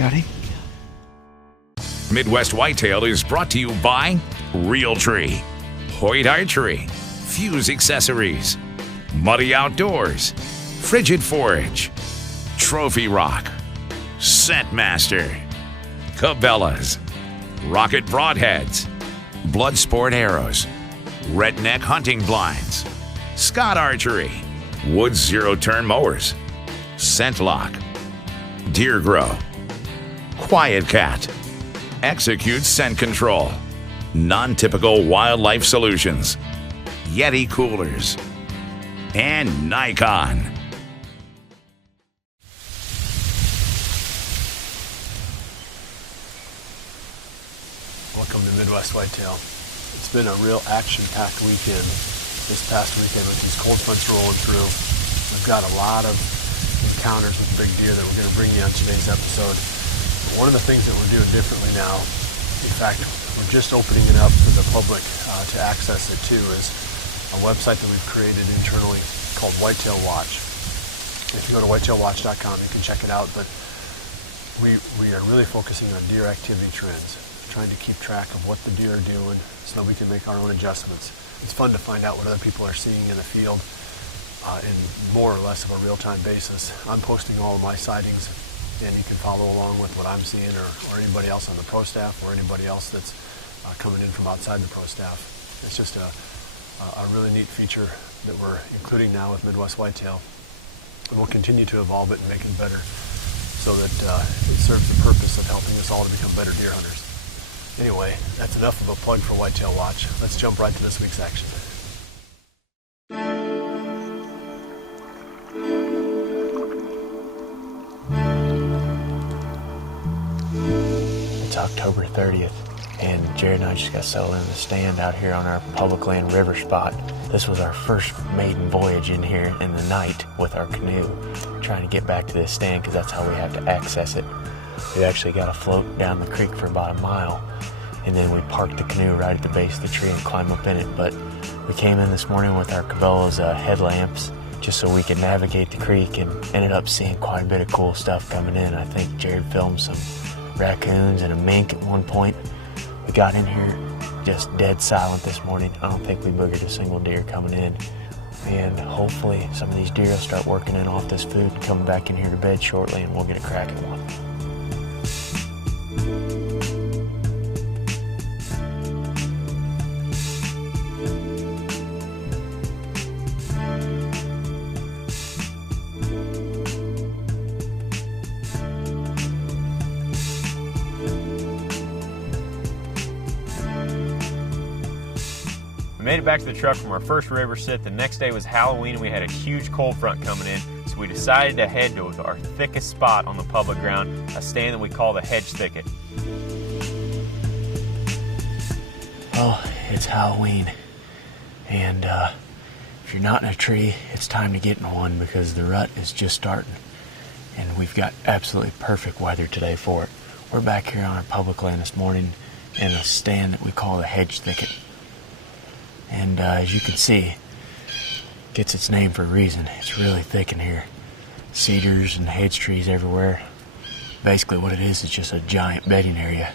got him. Midwest Whitetail is brought to you by Realtree, Hoyt Archery, Fuse Accessories, Muddy Outdoors, Frigid Forage, Trophy Rock, Scentmaster, Cabela's, Rocket Broadheads, Bloodsport Arrows, Redneck Hunting Blinds, Scott Archery, Woods Zero Turn Mowers, Scentlock, Deer Grow, Quiet Cat, Execute Scent Control, Non-Typical Wildlife Solutions, Yeti Coolers, and Nikon. Welcome to Midwest Whitetail. It's been a real action-packed weekend this past weekend with these cold fronts rolling through. We've got a lot of encounters with big deer that we're going to bring you on today's episode. But one of the things that we're doing differently now, in fact, we're just opening it up for the public to access it too, is a website that we've created internally called Whitetail Watch. If you go to whitetailwatch.com, you can check it out, but we are really focusing on deer activity trends, trying to keep track of what the deer are doing so that we can make our own adjustments. It's fun to find out what other people are seeing in the field in more or less of a real-time basis. I'm posting all of my sightings, and you can follow along with what I'm seeing, or anybody else on the pro staff, or anybody else that's coming in from outside the pro staff. It's just a really neat feature that we're including now with Midwest Whitetail, and we'll continue to evolve it and make it better so that it serves the purpose of helping us all to become better deer hunters. Anyway, that's enough of a plug for Whitetail Watch. Let's jump right to this week's action. It's October 30th, and Jared and I just got settled in the stand out here on our public land river spot. This was our first maiden voyage in here in the night with our canoe, trying to get back to this stand because that's how we have to access it. We actually got to float down the creek for about a mile, and then we parked the canoe right at the base of the tree and climb up in it. But we came in this morning with our Cabela's headlamps just so we could navigate the creek, and ended up seeing quite a bit of cool stuff coming in. I think Jared filmed some raccoons and a mink at one point. We got in here just dead silent this morning. I don't think we boogered a single deer coming in. And hopefully some of these deer will start working in off this food and coming back in here to bed shortly, and we'll get a crack at one. We made it back to the truck from our first river sit. The next day was Halloween, and we had a huge cold front coming in, so we decided to head to our thickest spot on the public ground, a stand that we call the hedge thicket. Well, it's Halloween, and if you're not in a tree, it's time to get in one because the rut is just starting, and we've got absolutely perfect weather today for it. We're back here on our public land this morning in a stand that we call the hedge thicket. And as you can see, it gets its name for a reason. It's really thick in here. Cedars and hedge trees everywhere. Basically what it is just a giant bedding area.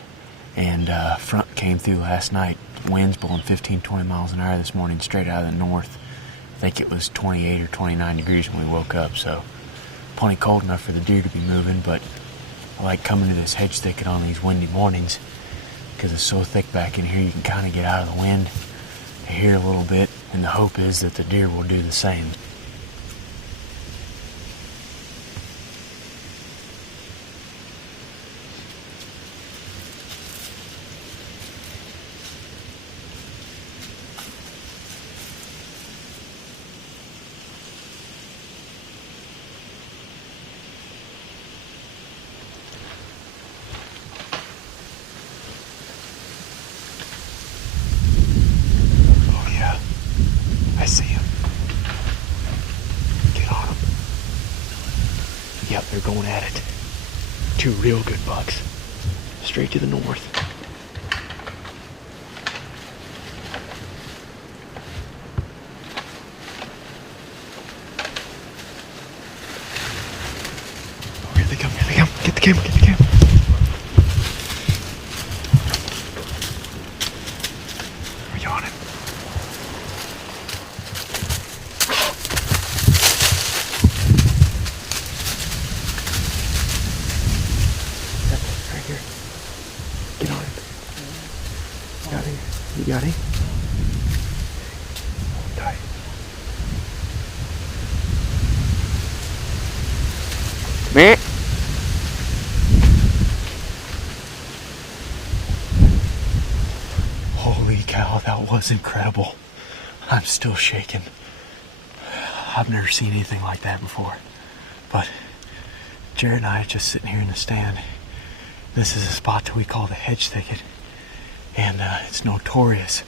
And front came through last night. Winds blowing 15-20 miles an hour this morning straight out of the north. I think it was 28 or 29 degrees when we woke up, so plenty cold enough for the deer to be moving. But I like coming to this hedge thicket on these windy mornings because it's so thick back in here you can kind of get out of the wind, hear a little bit, and the hope is that the deer will do the same. I see him. Get on him. Yep, they're going at it. Two real good bucks. Straight to the north. Oh, here they come, here they come. Get the camera, get the camera. Got it? Tight. Meh. Holy cow, that was incredible. I'm still shaking. I've never seen anything like that before. But Jared and I are just sitting here in the stand. This is a spot that we call the hedge thicket. And it's notorious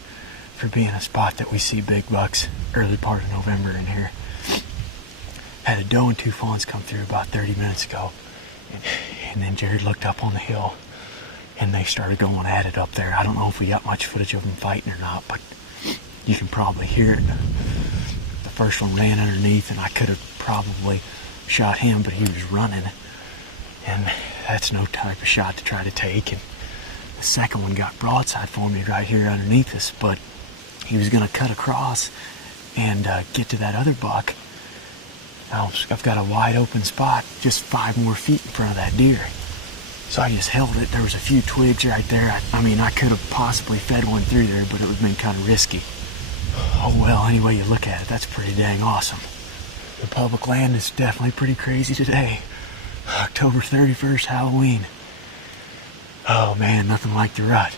for being a spot that we see big bucks early part of November in here. Had a doe and 2 fawns come through about 30 minutes ago. And then Jared looked up on the hill and they started going at it up there. I don't know if we got much footage of them fighting or not, but you can probably hear it. The first one ran underneath and I could have probably shot him, but he was running. And that's no type of shot to try to take. And the second one got broadside for me right here underneath us, but he was gonna cut across and get to that other buck. Now I've got a wide open spot, just 5 more feet in front of that deer. So I just held it. There was a few twigs right there. I mean, I could have possibly fed one through there, but it would have been kind of risky. Oh well, any way you look at it, that's pretty dang awesome. The public land is definitely pretty crazy today. October 31st, Halloween. Oh man, nothing like the rut.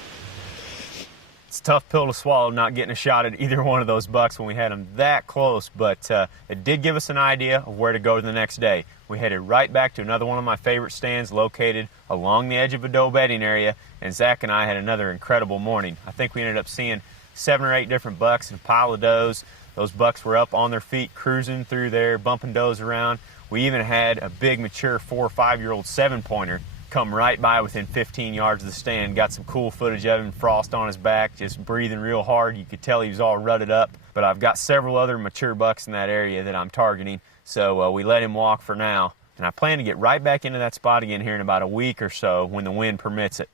It's a tough pill to swallow not getting a shot at either one of those bucks when we had them that close, but it did give us an idea of where to go the next day. We headed right back to another one of my favorite stands located along the edge of a doe bedding area, and Zach and I had another incredible morning. I think we ended up seeing 7 or 8 different bucks and a pile of does. Those bucks were up on their feet, cruising through there, bumping does around. We even had a big, mature 4 or 5-year-old 7-pointer come right by within 15 yards of the stand. Got some cool footage of him, frost on his back, just breathing real hard. You could tell he was all rutted up. But I've got several other mature bucks in that area that I'm targeting, so we let him walk for now. And I plan to get right back into that spot again here in about a week or so when the wind permits it.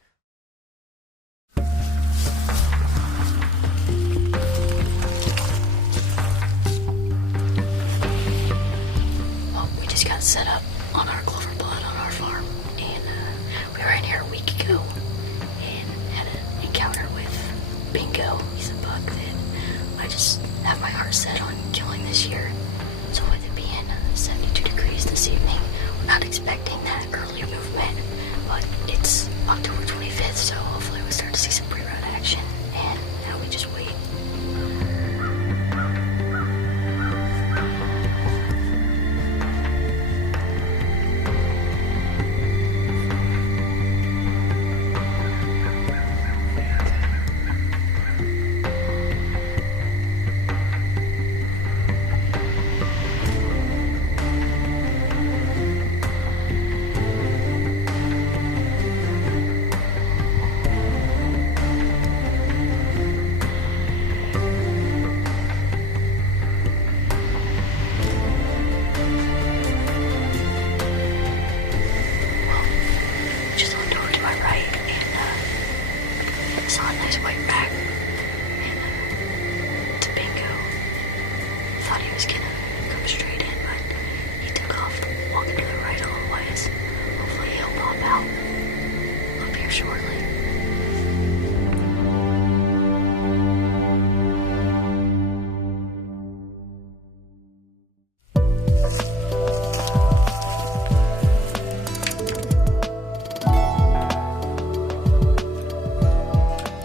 Well, we just got set up on our clover plot on our farm, and we were in here a week ago and had an encounter with Bingo. He's a buck that I just have my heart set on killing this year. So with it being 72 degrees this evening, we're not expecting that earlier movement, but it's October 25th, so hopefully we'll start to see some pre-rut action, and now we just wait. Saw a nice white rack, and to Bingo. Thought he was gonna come straight in, but he took off, walking to the right a little ways. Hopefully he'll pop out up here shortly.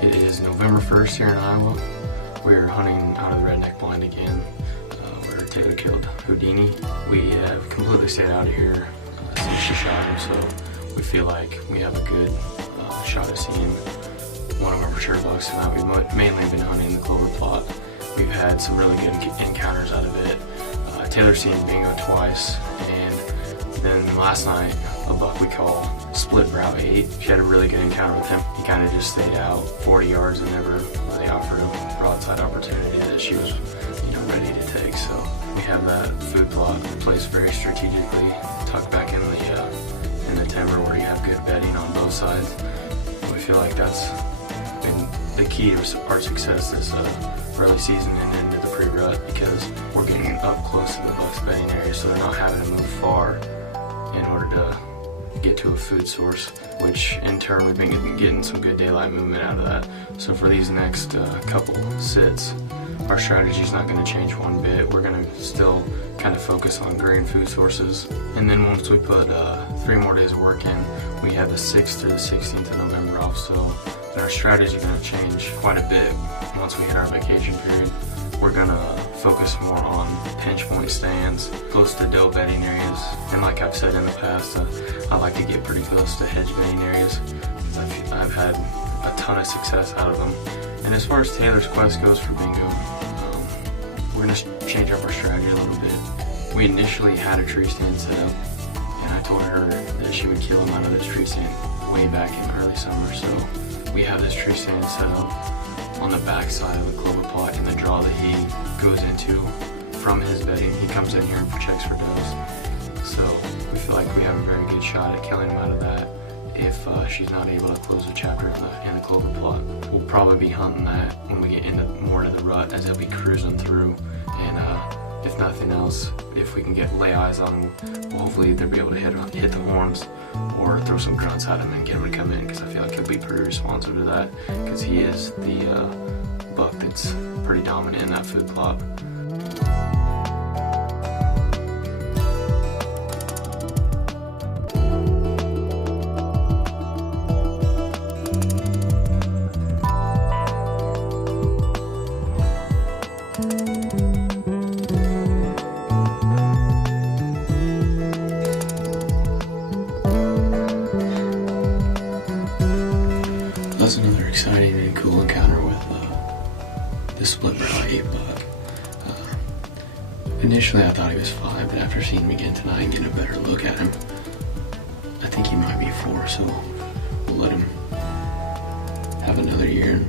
It is November 1st here in Iowa. We're hunting out of the redneck blind again, where Taylor killed Houdini. We have completely stayed out of here since she shot him, so we feel like we have a good shot at seeing one of our mature bucks tonight. We've mainly been hunting the clover plot. We've had some really good encounters out of it. Taylor's seen Bingo twice, and then last night, a buck we call Split Brow 8. She had a really good encounter with him. He kind of just stayed out 40 yards and never really offered a broadside opportunity that she was, ready to take. So we have that food plot placed very strategically, tucked back in the timber where you have good bedding on both sides. We feel like that's been the key to our success this early season and into the pre-rut, because we're getting up close to the buck's bedding area, so they're not having to move far in order to get to a food source, which in turn we've been getting some good daylight movement out of that. So for these next couple sits, our strategy is not going to change one bit. We're going to still kind of focus on green food sources. And then once we put 3 more days of work in, we have the 6th through the 16th of November off. So our strategy is going to change quite a bit once we hit our vacation period. We're going to focus more on pinch point stands, close to doe bedding areas. And like I've said in the past, I like to get pretty close to hedge bedding areas. I've had a ton of success out of them. And as far as Taylor's quest goes for bingo, we're going to change up our strategy a little bit. We initially had a tree stand set up, and I told her that she would kill him out of this tree stand way back in the early summer. So we have this tree stand set up on the back side of the clover plot in the draw that he goes into from his bedding. He comes in here and checks for does. So we feel like we have a very good shot at killing him out of that if she's not able to close the chapter in the clover plot. We'll probably be hunting that when we get more into the rut, as he'll be cruising through. And if nothing else, if we can lay eyes on him, we'll hopefully either be able to hit the horns or throw some grunts at him and get him to come in, because I feel like he'll be pretty responsive to that, because he is the buck that's pretty dominant in that food plot. That's another exciting and cool encounter with the split brow 8 buck. Initially I thought he was 5, but after seeing him again tonight and getting a better look at him, I think he might be 4, so we'll let him have another year.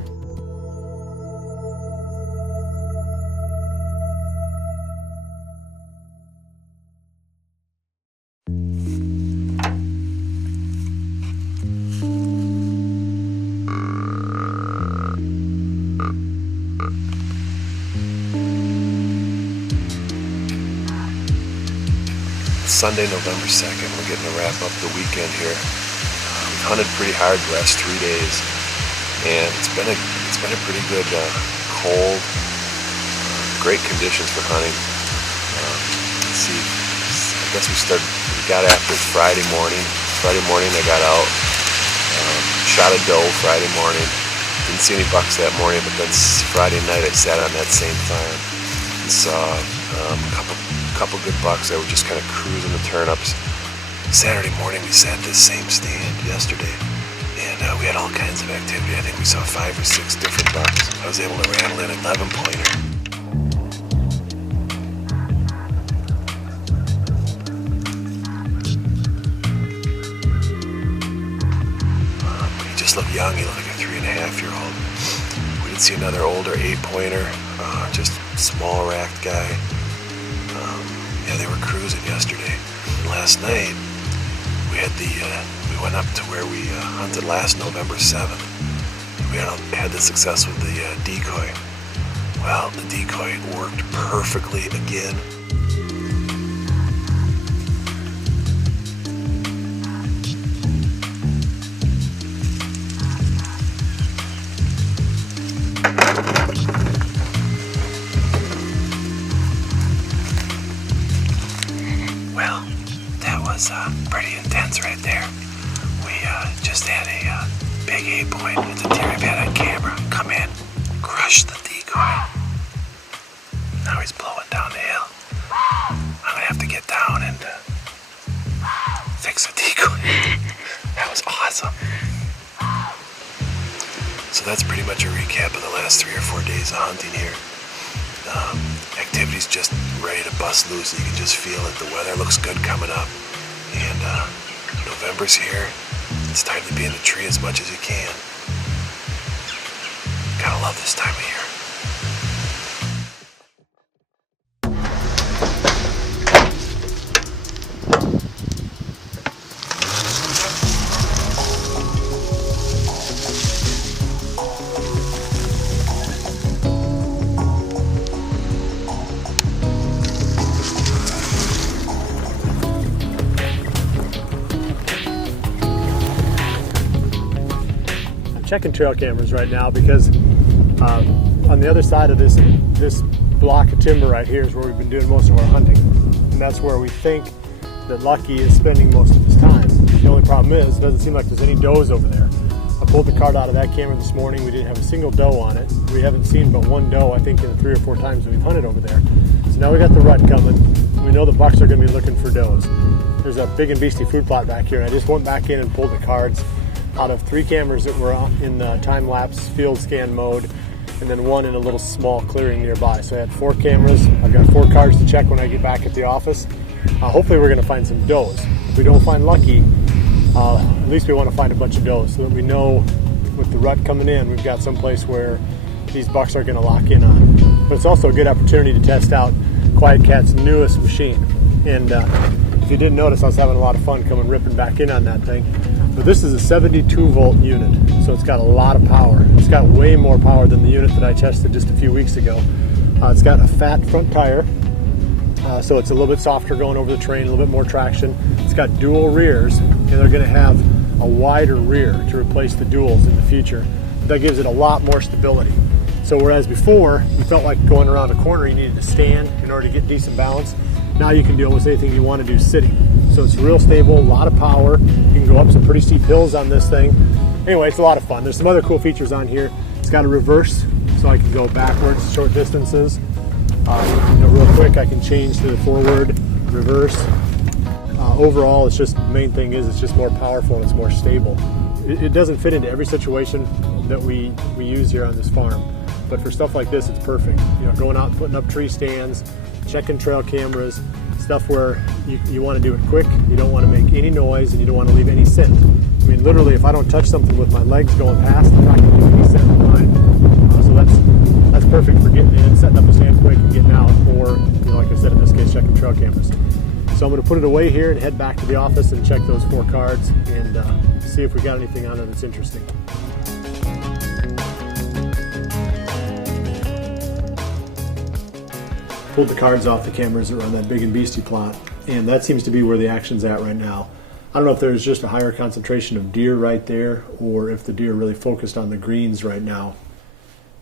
Sunday, November 2nd. We're getting to wrap up the weekend here. We've hunted pretty hard the last 3 days, and it's been a pretty good cold, great conditions for hunting. Let's see. I guess we got after it Friday morning. Friday morning I got out, shot a doe Friday morning. Didn't see any bucks that morning, but then Friday night I sat on that same farm and saw a couple good bucks that were just kind of cruising the turnips. Saturday morning we sat this same stand yesterday, and we had all kinds of activity. I think we saw 5 or 6 different bucks. I was able to rattle in an 11-pointer. He just looked young. He looked like a 3.5-year-old. We did see another older 8-pointer, just small racked guy. Yeah, they were cruising yesterday. And last night, we went up to where we hunted last November 7th. We had the success with the decoy. Well, the decoy worked perfectly again. Well, that was pretty intense right there. We just had a big 8-point. It's a deer I've had on camera. Come in, crush the decoy. Now he's blowing down the hill. I'm gonna have to get down and fix the decoy. That was awesome. So that's pretty much a recap of the last 3 or 4 days of hunting here. Activity's just ready to bust loose. You can just feel it. The weather looks good coming up. And November's here. It's time to be in the tree as much as you can. Gotta love this time of year. checking trail cameras right now because on the other side of this block of timber right here is where we've been doing most of our hunting. And that's where we think that Lucky is spending most of his time. The only problem is, it doesn't seem like there's any does over there. I pulled the card out of that camera this morning. We didn't have a single doe on it. We haven't seen but one doe, I think, in the 3 or 4 times we've hunted over there. So now we got the rut coming. We know the bucks are going to be looking for does. There's a big and beastie food plot back here, and I just went back in and pulled the cards out of 3 cameras that were in the time-lapse field scan mode, and then 1 in a little small clearing nearby. So I had 4 cameras. I've got 4 cards to check when I get back at the office. Hopefully we're going to find some does. If we don't find Lucky, at least we want to find a bunch of does so that we know with the rut coming in, we've got some place where these bucks are going to lock in on. But it's also a good opportunity to test out Quiet Cat's newest machine. And if you didn't notice, I was having a lot of fun coming ripping back in on that thing. But this is a 72 volt unit, so it's got a lot of power. It's got way more power than the unit that I tested just a few weeks ago. It's got a fat front tire, so it's a little bit softer going over the terrain, a little bit more traction. It's got dual rears, and they're going to have a wider rear to replace the duals in the future. That gives it a lot more stability. So whereas before, you felt like going around a corner, you needed to stand in order to get decent balance, now you can do almost anything you want to do sitting. So it's real stable, a lot of power. You can go up some pretty steep hills on this thing. Anyway, it's a lot of fun. There's some other cool features on here. It's got a reverse, so I can go backwards short distances. Real quick, I can change to the forward, reverse. Overall, it's just, the main thing is it's just more powerful and it's more stable. It doesn't fit into every situation that we use here on this farm, but for stuff like this, it's perfect. Going out and putting up tree stands, checking trail cameras, stuff where you want to do it quick, you don't want to make any noise, and you don't want to leave any scent. I mean, literally, if I don't touch something with my legs going past, I'm not going to leave any scent behind. So that's perfect for getting in, setting up a stand quick, and getting out, or, like I said, in this case, checking trail cameras. So I'm going to put it away here and head back to the office and check those 4 cards and see if we got anything on it that's interesting. Pulled the cards off the cameras that run that big and beastie plot, and that seems to be where the action's at right now. I don't know if there's just a higher concentration of deer right there, or if the deer really focused on the greens right now.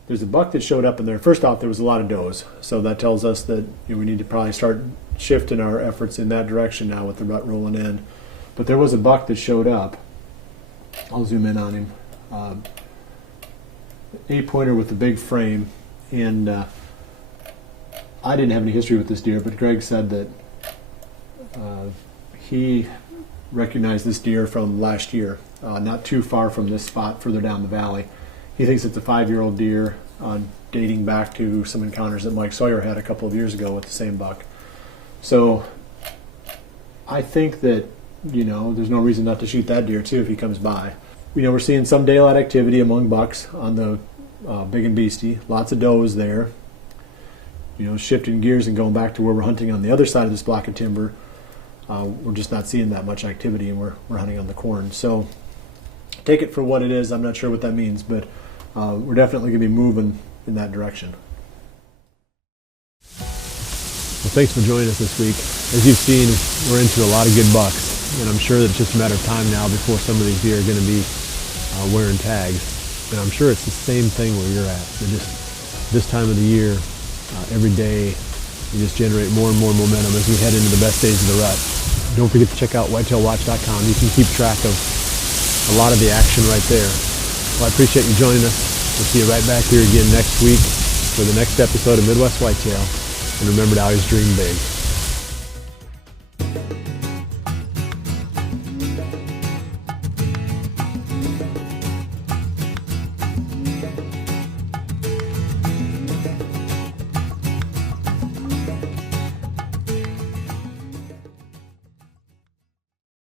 There's a buck that showed up in there. First off, there was a lot of does, so that tells us that we need to probably start shifting our efforts in that direction now with the rut rolling in. But there was a buck that showed up. I'll zoom in on him. 8-pointer with a big frame, and I didn't have any history with this deer, but Greg said that he recognized this deer from last year, not too far from this spot further down the valley. He thinks it's a 5-year-old deer dating back to some encounters that Mike Sawyer had a couple of years ago with the same buck. So I think that, there's no reason not to shoot that deer too if he comes by. We're seeing some daylight activity among bucks on the big and beastie. Lots of does there. Shifting gears and going back to where we're hunting on the other side of this block of timber, we're just not seeing that much activity, and we're hunting on the corn. So take it for what it is. I'm not sure what that means, but we're definitely going to be moving in that direction. Well, thanks for joining us this week. As you've seen, we're into a lot of good bucks, and I'm sure that it's just a matter of time now before some of these deer are going to be wearing tags. And I'm sure it's the same thing where you're at. They're just this time of the year, every day, you just generate more and more momentum as we head into the best days of the rut. Don't forget to check out whitetailwatch.com. You can keep track of a lot of the action right there. Well, I appreciate you joining us. We'll see you right back here again next week for the next episode of Midwest Whitetail. And remember to always dream big.